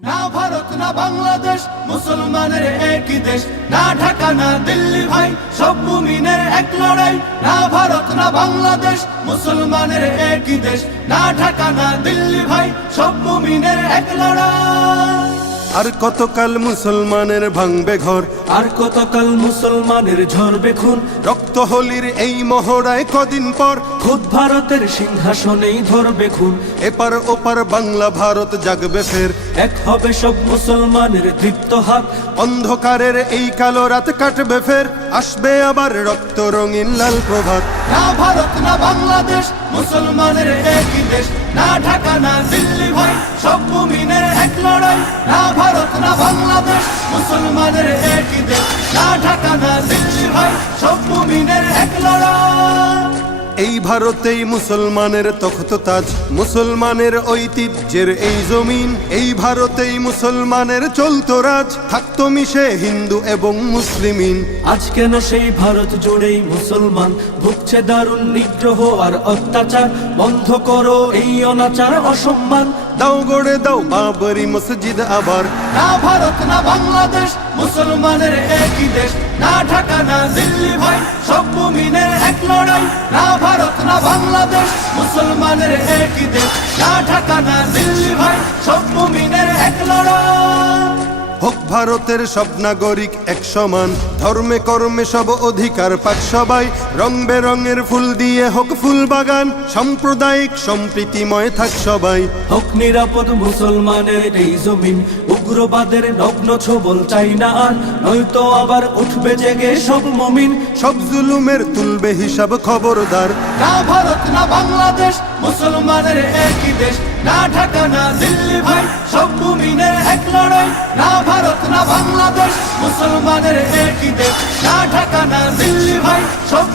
না ভারত না বাংলাদেশ মুসলমানের একই দেশ, না ঢাকা না দিল্লি ভাই সব মুমিনের এক লড়াই। না ভারত না বাংলাদেশ মুসলমানের একই দেশ, না ঢাকা না দিল্লি ভাই সব মুমিনের এক লড়াই। আর কতকাল মুসলমানের ভাঙবে ঘর, আর কতকাল মুসলমানের ঝরবে খুন। রক্ত হোলির এই মহড়ায় কদিন পর খুদ ভারতের সিংহাসনেই ধরবে খুন। এপার ওপার বাংলা ভারত জাগবে ফের, এক হবে সব মুসলমানের দীপ্ত হাত। অন্ধকারের এই কালো রাত কাটবে ফের, আসবে আবার রক্ত রঙিন লাল প্রভাত। না ভারত না বাংলাদেশ মুসলমানের একই দেশ, না ঢাকা না দিল্লি ভাই সব মুমিনের এক লড়াই। না ভারত না বাংলাদেশ মুসলমানের একই দেশ, না ঢাকা না দিল্লি ভাই সব মুমিনের এক লড়াই। এই ভারতেই মুসলমানের তখত তাজ, মুসলমানের ঐতিহ্যের এই জমিন। এই ভারতেই মুসলমানের চলতো রাজ, থাকতো মিশে হিন্দু এবং মুসলিমিন। আজ কেন সেই ভারত জুড়েই মুসলমান ভুগছে দারুণ নিগ্রহ আর অত্যাচার। বন্ধ করো এই অনাচার অসম্মান, দাও গড়ে দাও বাবরি মসজিদ আবার। না ভারত না বাংলাদেশ মুসলমানের একই দেশ, না ঢাকা না দিল্লি ভাই সব মুমিনের এক লড়াই। না ভারত না বাংলাদেশ মুসলমানের একই দেশ, না ঢাকা না দিল্লি ভাই সব মুমিনের এক লড়াই। হোক ভারতের সব নাগরিক এক সমান, ধর্মে কর্মে সব অধিকার পাক সবাই। রং বেরঙের ফুল দিয়ে হোক ফুল বাগান, সাম্প্রদায়িক সম্প্রীতিময় থাক সবাই। হোক নিরাপদ মুসলমানের এই জমিন, উগ্রবাদের নগ্ন ছবল চাই না আর। নয়তো আবার উঠবে জেগে সব মুমিন, সব জুলুমের তুলবে হিসাব খবরদার। না ভারত না বাংলাদেশ মুসলমানের একই দেশ, না ঢাকা না দিল্লি ভাই সব মুমিনের এক লড়াই। না ভারত না বাংলাদেশ মুসলমানের একই দেশ, না ঢাকা না দিল্লি ভাই সব